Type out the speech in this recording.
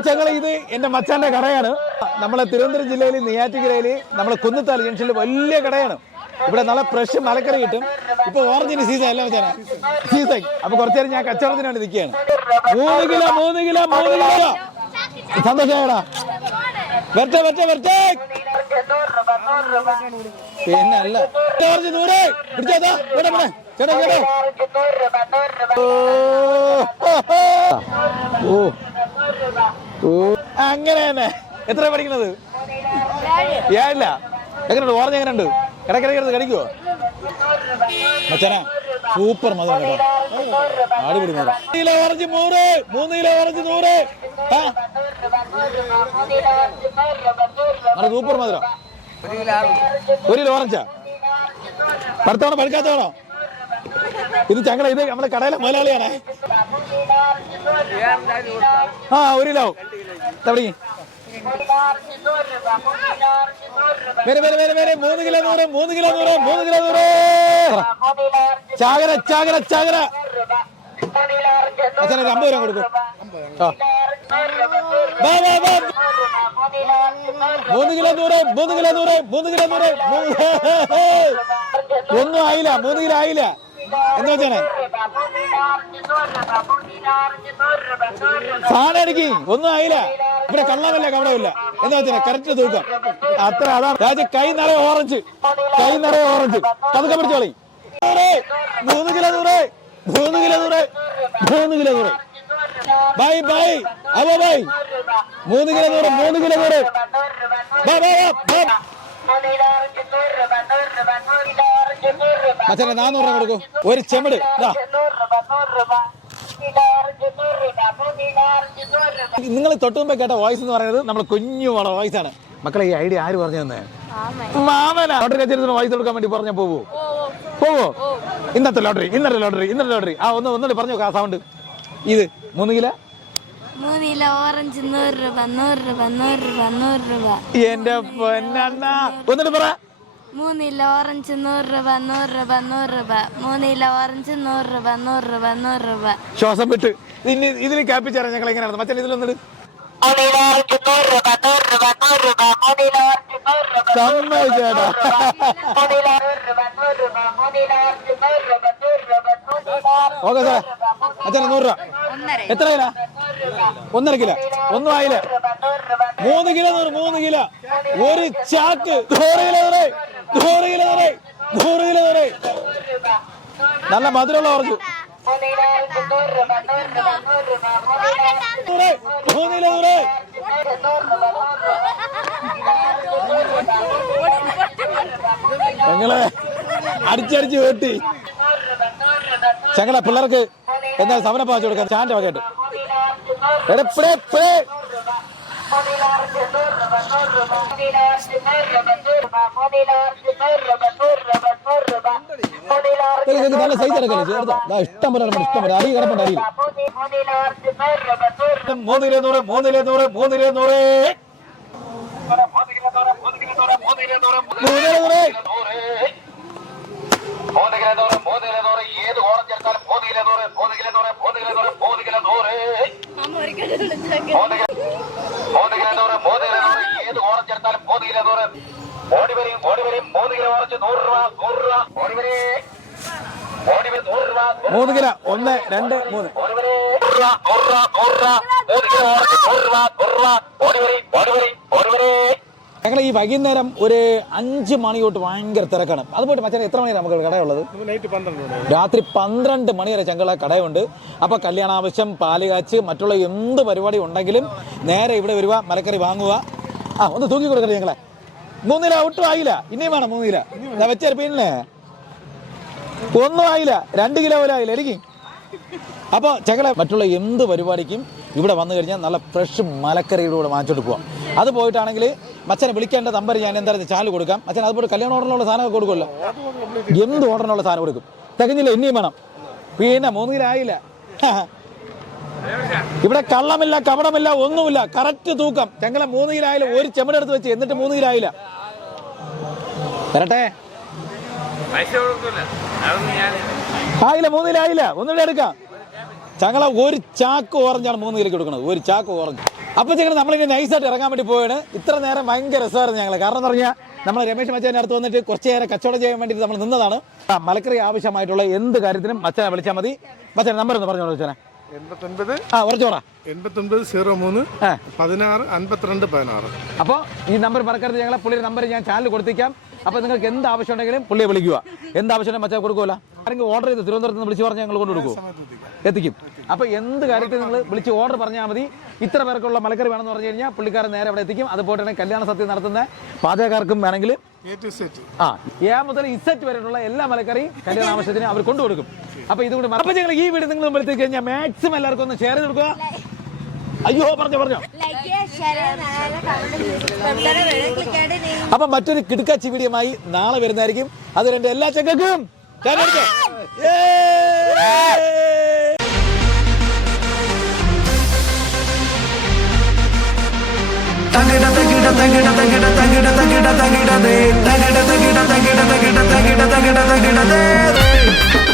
ചങ്ങള ഇത് എന്റെ മച്ചാന്റെ കടയാണ്. നമ്മളെ തിരുവനന്തപുരം ജില്ലയിൽ നെയ്യാറ്റിക്കരയിൽ നമ്മളെ കുന്നത്താൽ ജംഗ്ഷനിൽ വലിയ കടയാണ്. ഇവിടെ നല്ല ഫ്രഷ് മലക്കറി കിട്ടും. ഇപ്പൊ ഓറഞ്ചിന് സീസൺ അല്ല മച്ചാനെ? സീസൺ അപ്പൊ കുറച്ചു നേരം ഞാൻ കച്ചവടത്തിനാണ് നിൽക്കുകയാണ്. മൂന്ന് കിലോ മൂന്ന് കിലോ മൂന്ന് കിലോ. സന്തോഷമായടാ വരട്ടെ വരട്ടെ വരട്ടെ. പിന്നെ അല്ല ഓറഞ്ച് നൂറ് പിടിച്ചോതാ ഇവിടെ ഇവിടെ. ചേട്ടാ ചേട്ടാ. ഓ. ഓ. അങ്ങനെ തന്നെ എത്ര പഠിക്കുന്നത്? ഏഴില്ല എങ്ങനെയുണ്ട്? ഓറഞ്ച് എങ്ങനെയുണ്ട്? ഇടയ്ക്കിടയ്ക്ക് കടിക്കുവോ മച്ചന സൂപ്പർ മധുരം ഓറഞ്ച് നൂറ് മൂന്ന് കിലോ ഓറഞ്ച് നൂറ്. സൂപ്പർ മധുരം. ഒരു കിലോ ഓറഞ്ചാ? പടുത്തവണോ പഴുക്കാത്തവണോ ഇത് ചങ്ങല ഇത് നമ്മുടെ കടയിലെ മുതലാളിയാണ്. ആ ഒരു കിലോ. വരെ മൂന്ന് കിലോ നൂറ് മൂന്ന് കിലോ നൂറ് മൂന്ന് കിലോ നൂറ്. ചാകര ചാകര ചാകര. അച്ഛൻ ഒരു അമ്പത് രൂപ കൊടുക്കും. മൂന്ന് കിലോ നൂറ് മൂന്ന് കിലോ നൂറ് മൂന്ന് കിലോ നൂറ്. ഒന്നും ആയില്ല മൂന്ന് കിലോ ആയില്ല. എന്താ വെച്ചാണ് സാധനം എനിക്ക് ഒന്നും ആയില്ല. ഇവിടെ കള്ളവല്ല കവടമില്ല. എന്താ വെച്ചാൽ കറക്റ്റ് തൂക്കം. അത്ര അതാണ് രാജ കൈ നിറയെ ഓറഞ്ച് കൈ നിറയെ ഓറഞ്ച് പതുക്കെ പിടിച്ചോളി മൂന്ന് കിലോ നൂറ്. മൂന്ന് കിലോ നൂറ്. മൂന്ന് കിലോ നൂറ്. Bye bye. അവ ബൈ. മൂന്ന് കിലോ നൂറ് മൂന്ന് കിലോ നൂറ്. അച്ഛനെ നാനൂറ് രൂപ കൊടുക്കൂ. ഒരു ചെമിട് ഇതാ നിങ്ങൾ തൊട്ടുമുമ്പേ കേട്ട വോയിസ് എന്ന് പറയുന്നത് നമ്മുടെ കുഞ്ഞു വള വോയിസ് ആണ്. മക്കളെ ഈ ഐഡിയ ആര് പറഞ്ഞു തന്നെ? മാമന. ലോട്ടറി കച്ചേരത്തിന് വോയിസ് കൊടുക്കാൻ വേണ്ടി പറഞ്ഞ പോവോ? പോവോ? ഇന്നത്തെ ലോട്ടറി ഇന്നത്തെ ലോട്ടറി ഇന്നത്തെ ലോട്ടറി. ആ ഒന്ന് ഒന്നുകൂടി പറഞ്ഞു ആ സൗണ്ട് ഇത് മൂന്ന് കിലോ? മൂന്ന് കിലോ ഓറഞ്ച് നൂറ് രൂപ നൂറ് രൂപ നൂറ് രൂപ നൂറ് രൂപ. എന്റെ പൊന്നണ്ണ. ഒന്നിട്ട് പറ. മൂന്ന് കിലോ ഓറഞ്ച് നൂറ് രൂപ നൂറ് രൂപ നൂറ് രൂപ മൂന്ന് കിലോ ഓറഞ്ച് നൂറ് രൂപ നൂറ് രൂപ നൂറ് രൂപ ശ്വാസം വിട്ട് ഇനി ഇതിൽ ക്യാപ്പിച്ചാറ ഞങ്ങൾ ഓക്കെ സാർ അച്ഛനെ നൂറ് രൂപ എത്ര കിലോ ഒന്നര കിലോ ഒന്നും ആയില്ല മൂന്ന് കിലോ നൂറ് മൂന്ന് കിലോ ഒരു ചാക്ക് നൂറ് കിലോ നൂറ് നൂറ് കിലോ നല്ല മധുരമുള്ള നൂറ് ഞങ്ങളെ അടിച്ചടിച്ച് വെട്ടി. ഞങ്ങളെ പിള്ളേർക്ക് എന്താ സമരം പാച്ചു കൊടുക്കാൻ ചാന്റെ വകയായിട്ട് എടാ, ഇപ്പഴേ, ഇപ്പഴേ. ഇത് ഇത് നല്ല സൈസ് എടുക്കല്ലേ ചേർത്താ ദാ ഇഷ്ടം പോലെ ഇഷ്ടം പോലെ. അരി കിടപ്പുണ്ട് അരിയിൽ മൂന്ന് കിലോ നൂറ് മൂന്ന് കിലോ നൂറ് മൂന്ന് കിലോ നൂറ്. ഏത് ഓറഞ്ച് എടുത്താലും മൂന്ന് കിലോ നൂറ് മൂന്ന് കിലോ നൂറ്. മൂന്ന് കിലോ നൂറ് മൂന്ന് കിലോ നൂറ് ഓടി വരും ഓടി വരേ ഞങ്ങൾ ഈ വൈകുന്നേരം ഒരു അഞ്ച് മണി തൊട്ട് ഭയങ്കര തിരക്കാണ്. അത് പോയിട്ട് മച്ചാൻ എത്ര മണിയാണ് നമുക്ക് കടയുള്ളത്? രാത്രി പന്ത്രണ്ട് മണി വരെ ഞങ്ങളെ കടയുണ്ട്. അപ്പോൾ കല്യാണ ആവശ്യം പാൽ കാച്ച് മറ്റുള്ള എന്ത് പരിപാടി ഉണ്ടെങ്കിലും നേരെ ഇവിടെ വരിക മലക്കറി വാങ്ങുക ആ ഒന്ന് തൂക്കി കൊടുക്കട്ടെ ഞങ്ങളെ? മൂന്നില ഒട്ടും ആയില്ല. ഇനിയും വേണം മൂന്നില. വെച്ചാൽ പിന്നെ ഒന്നും ആയില്ല. രണ്ട് കിലോ പോലും ആയില്ല. എനിക്ക് അപ്പോൾ ചകളെ മറ്റുള്ള എന്ത് പരിപാടിക്കും ഇവിടെ വന്നു കഴിഞ്ഞാൽ നല്ല ഫ്രഷ് മലക്കറിയുടെ കൂടെ വാങ്ങിച്ചോട്ട് പോവാം. അത് പോയിട്ടാണെങ്കിൽ മച്ചനെ വിളിക്കേണ്ട നമ്പർ ഞാൻ എന്താ ചാൽ കൊടുക്കാം. അച്ഛൻ അതുപോലെ കല്യാണ ഓർഡറിനുള്ള സാധനം കൊടുക്കുമല്ലോ. എന്ത് ഓർഡറിനുള്ള സാധനം കൊടുക്കും? തികഞ്ഞില്ല ഇനിയും വേണം. പിന്നെ മൂന്ന് കിലോ ആയില്ല ഇവിടെ കള്ളമില്ല കപടമില്ല ഒന്നുമില്ല. കറക്റ്റ് തൂക്കം. ഞങ്ങളെ മൂന്ന് കിലോ ആയില്ല ഒരു ചെമ്മടെടുത്ത് വെച്ച് എന്നിട്ട് മൂന്ന് കിലോ ആയില്ല വരട്ടെ. ആയില്ല മൂന്ന് കിലോ ആയില്ല ഒന്നുകൂടെ എടുക്കാം. ചങ്ങള ഒരു ചാക്ക് ഓറഞ്ചാണ് മൂന്ന് കിലോക്ക് കൊടുക്കുന്നത്. ഒരു ചാക്ക് ഓറഞ്ച്. അപ്പോൾ ഞങ്ങൾ നമ്മളിങ്ങനെ നൈസായിട്ട് ഇറങ്ങാൻ വേണ്ടി പോയാണ് ഇത്ര നേരം ഭയങ്കര രസമായിരുന്നു ഞങ്ങൾ കാരണം എന്ന് പറഞ്ഞാൽ നമ്മൾ രമേശ് മച്ചാന്റെ അടുത്ത് വന്നിട്ട് കുറച്ച് നേരം കച്ചവടം ചെയ്യാൻ വേണ്ടിയിട്ട് നമ്മൾ നിന്നതാണ്. മലക്കറി ആവശ്യമായിട്ടുള്ള എന്ത് കാര്യത്തിനും മച്ചാനെ വിളിച്ചാൽ മതി. മച്ചാൻ നമ്പർ ഒന്ന് പറഞ്ഞോളൂ മച്ചാനെ. എൺപത്തൊൻപത് ആ ഉറച്ചോടാ എൺപത്തൊൻപത് സീറോ മൂന്ന് പതിനാറ് അൻപത്തിരണ്ട് പതിനാറ്. അപ്പോൾ ഈ നമ്പർ മറക്കരുത്. ഞങ്ങളെ പുള്ളിയുടെ നമ്പർ ഞാൻ ചാനൽ കൊടുത്തേക്കാം അപ്പോൾ നിങ്ങൾക്ക് എന്ത് ആവശ്യം ഉണ്ടെങ്കിലും പുള്ളിയെ വിളിക്കുക. എന്ത് ആവശ്യം ഉണ്ടെങ്കിൽ കൊടുക്കൂല കൊടുക്കുമല്ലോ. ആരെങ്കിലും ഓർഡർ ചെയ്ത് തിരുവനന്തപുരത്ത് നിന്ന് വിളിച്ച് പറഞ്ഞാൽ ഞങ്ങൾ കൊണ്ടു കൊടുക്കും എത്തിക്കും. അപ്പോൾ എന്ത് കാര്യത്തിൽ നിങ്ങൾ വിളിച്ച് ഓർഡർ പറഞ്ഞാൽ മതി. ഇത്ര പേർക്കുള്ള മലക്കറി വേണമെന്ന് പറഞ്ഞു കഴിഞ്ഞാൽ പുള്ളിക്കാരൻ നേരെ അവിടെ എത്തിക്കും. അതുപോലെ തന്നെ കല്യാണ സത്യം നടത്തുന്ന പാചകക്കാർക്കും വേണമെങ്കിൽ ആ ഏ മുതൽ ഇസെറ്റ് വരെയുള്ള എല്ലാ മലക്കറിയും കല്യാണ ആവശ്യത്തിന് അവർ കൊണ്ടുകൊടുക്കും. അപ്പോൾ ഇതുകൊണ്ട് അപ്പോൾ ഞങ്ങൾ ഈ വീട് നിങ്ങൾ മുമ്പിലെത്തി കഴിഞ്ഞാൽ മാക്സിമം എല്ലാവർക്കും ഒന്ന് ഷെയർ ചെയ്ത് കൊടുക്കുക അയ്യോ പറഞ്ഞോ പറഞ്ഞോ അപ്പൊ മറ്റൊരു കിടുക്കാച്ചി വീഡിയോമായി നാളെ വരുന്നതായിരിക്കും അതിൽ എന്റെ എല്ലാ ചെക്കും തകിട തകിട തകിട തകിട തകിട തകിട തകിട തകിട തകിട തകിട തകിട തകിട തകിട തകിട തകിട